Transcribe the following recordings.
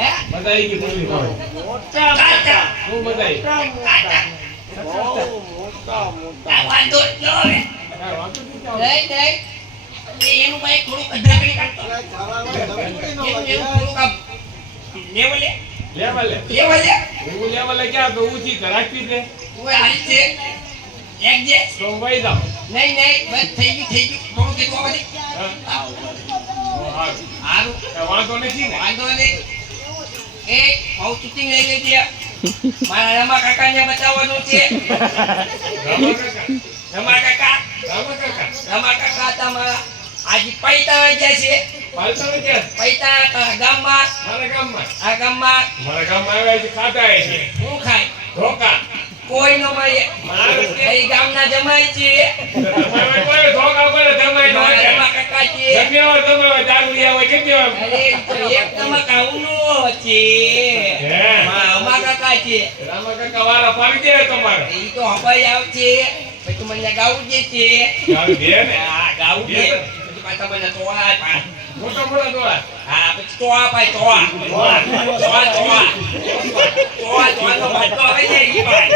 બધાઈ की बोली મોટા મોટા હું બધાઈ મોટા મોટા આ વાંધો ન આવે વાતો નહીં ચાલે નહીં એનું ભાઈ થોડું અધરાકડી કાઢતો થોડું કામ લેવલે લેવલે હું લેવલે ક્યાં તો ઊંચી રાખી દે ઓય હારી છે એક જે તો વઈ જાવ નહીં બસ થઈ ગયું થોડું કીધું આવે હારું વાંધો નથી ને વાંધો નહીં એ આવું ચૂટિંગ લઈ લેજે મારા રમા કાકાને બતાવવાનું છે રમા કાકા તમારા આજે પૈતા વઈ જાય છે પૈતા ગામમાં મારા ગામમાં આવ્યા છે ખાતા છે હું ખાય ધોકા કોઈ નો મળે એ ગામના જમાય છે તમારે કોઈ ધોકા કરે જમાઈ નો રમા કાકા છે જમ્યાવાર તમે દારૂ આવે કેટલી અરે એક તમા કાઉનો છે રમા કાકા છે રામા કાકા વાળા પાડી દે તમારે એ તો હવાઈ આવશે પછી મને ગાવું જે છે ગાડી દે ને હા ગાવું જે પછી પાછા મને તોળા પા મોટા મોટા દોડા હા પછી તોળા પાય તોળા નો બાટલો આવે છે ઈ ભાઈ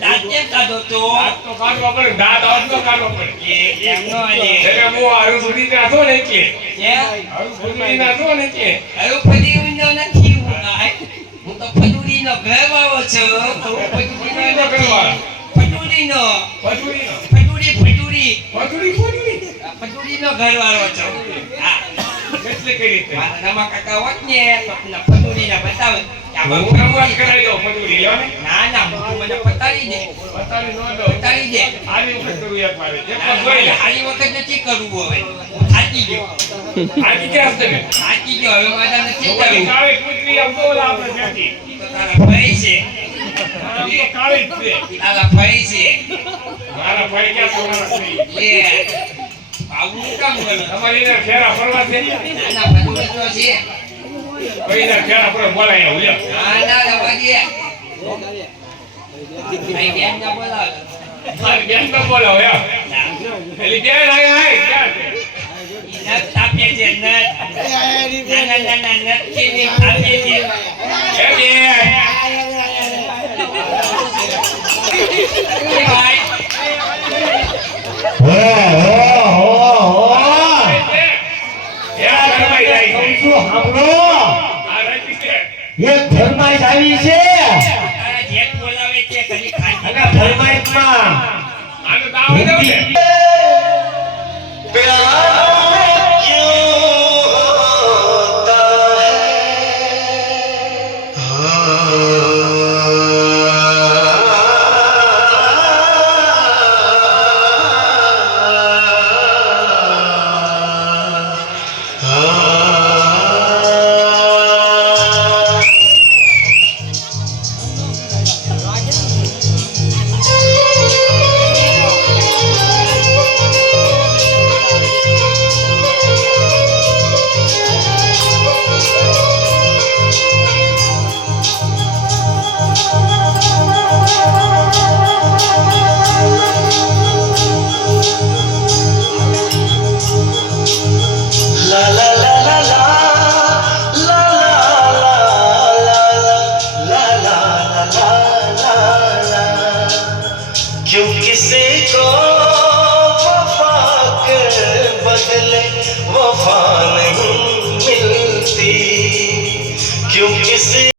દાંત કેમ કાઢો તો દાંત તો કાઢવા પડે દાંત આવતો કાઢવો પડે એમ નો આલે એટલે હું આરું સુધી નાખો ને કે કે આરું સુધી નાખો ને કે અરે ફરી વિંડો નથી હું કાય હું તો ફજુરીનો ઘર વાળો છું તો ફજુરીનો ઘરવાળો. ફજુરીનો પટુરીનો ફજુરીનો ઘર વાળો છું હા એટલે કઈ રીતે મારા રમા કાકા હોત ને તો પેલા ફજુરીને બતાવે કે આ હું બાપુ રમવા કરાઈ દઉં પટુરી લ્યો ને ના હું મને પતાવી દે બતાવી ન દો પતાવી દે આવી વખત કરું એક વાર એક ના, વાર જોઈ લે હારી વખત નથી કરવું હવે હું થાકી ગયો આજી ક્યાં હશે ને થાકી ગયો હવે મારા નથી ઓલી કરવું કાળી કૂતરી આમ બોલ આપણે ત્યાંથી તો તારા ભાઈ છે આમ તો કાળી જ છે તારા ભાઈ છે મારા ભાઈ ક્યાં તોડવા છે લે આવું કામ કરે તમારી એને ફેરા ફરવા છે નાના ફજુરી તો છે ભાઈ એને ફેરા ફરવા બોલાય આવું લ્યો ના રવાજે ભાઈ બેન ના બોલાવે મારી બેન તો બોલાવો યાર એલી બેન આય ક્યાં છે નત તાપે છે નત ના કેવી તાપે છે એ બેન ભાઈ યાર ભાઈ જાય છે સાંભળો આ રહી છે એક ફરમાઈશ આવી છે તારા જેઠ બોલાવે છે ઘડી ખાઈ અને ફરમાઈશમાં આનો દાવો દો ને क्यों किसी को वफा के बदले वफा नहीं मिलती क्यों किसी